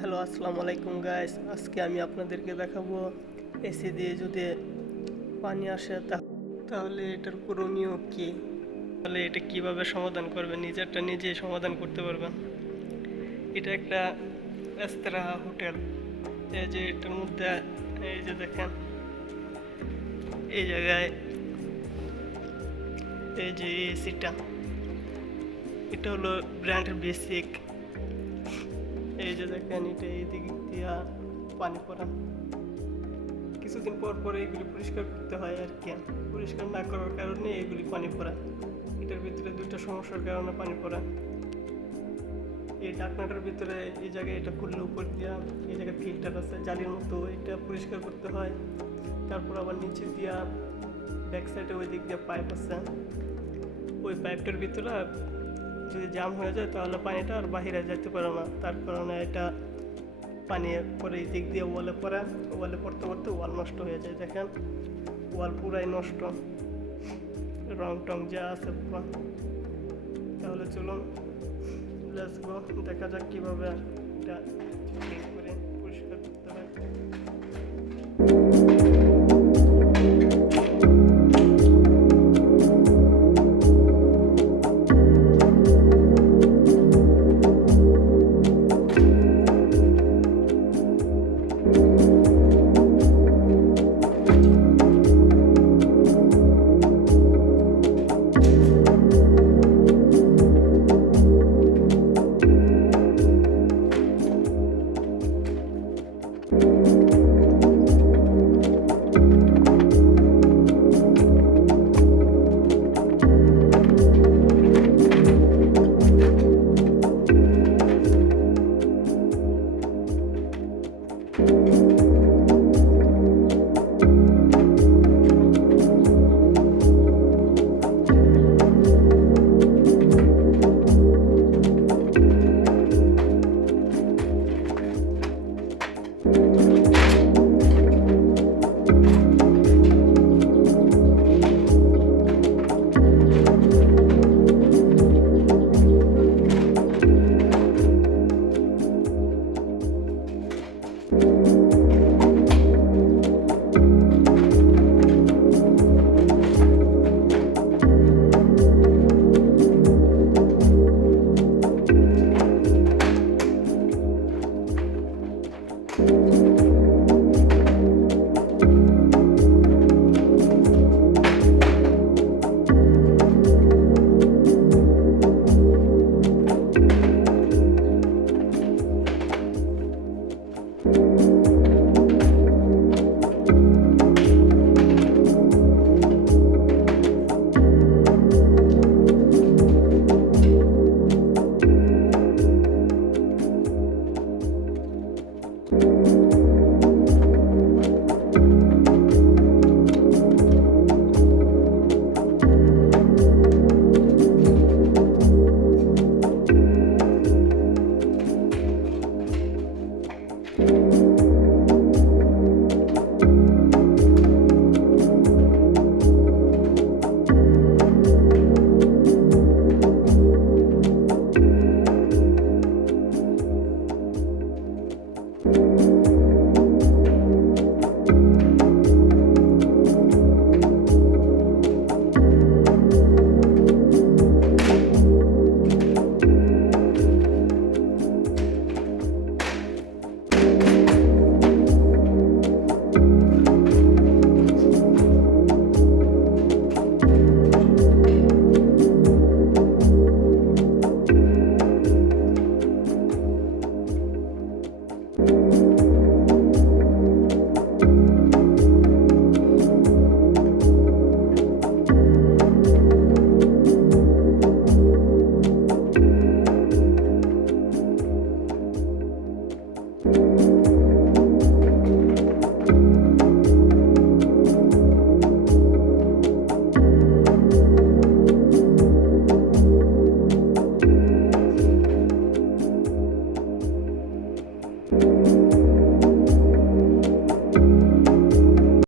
Hello, আসসালামু আলাইকুম guys. আজকে আমি আপনাদেরকে দেখাবো এসি দিয়ে যদি পানি আসে তাহলে এটার করণীয় কি, তাহলে এটা কিভাবে সমাধান করবেন, নিজেরটা নিজেই সমাধান করতে পারবেন। এটা একটা রেস্তোরাঁ হোটেল। এই যে এটার মধ্যে এই যে দেখেন, এই জায়গায় এই যে এসিটা, এটা হলো ব্র্যান্ড বেসিক। এই যে দেখেন, এটা এই দিক দিয়া পানি পড়া, কিছুদিন পর পর এগুলি পরিষ্কার করতে হয় আর কি। পরিষ্কার না করার কারণে এগুলি পানি পড়া। এটার ভিতরে দুইটা সমস্যার কারণে পানি পড়া। এই ঢাকনাটার ভিতরে এই জায়গায় এটা খুললে উপর দিয়া এই জায়গায় ফিল্টার আছে জালির মতো, এটা পরিষ্কার করতে হয়। তারপর আবার নিচে দিয়া ব্যাক সাইডে ওই দিক দিয়ে পাইপ আছে, ওই পাইপটার ভিতরে যদি জাম হয়ে যায় তাহলে পানিটা আর বাহিরে যেতে পারে না। তার কারণে এটা পানি পরে এই দিক দিয়ে ওয়ালে পড়ে, ওয়ালে পড়তে পড়তে ওয়াল নষ্ট হয়ে যায়। দেখেন, ওয়াল পুরাই নষ্ট, রং টং যা আছে পুরো। তাহলে চলুন লেটস গো, দেখা যাক কীভাবে এটা ঠিক করে পরিষ্কার করতে হয়।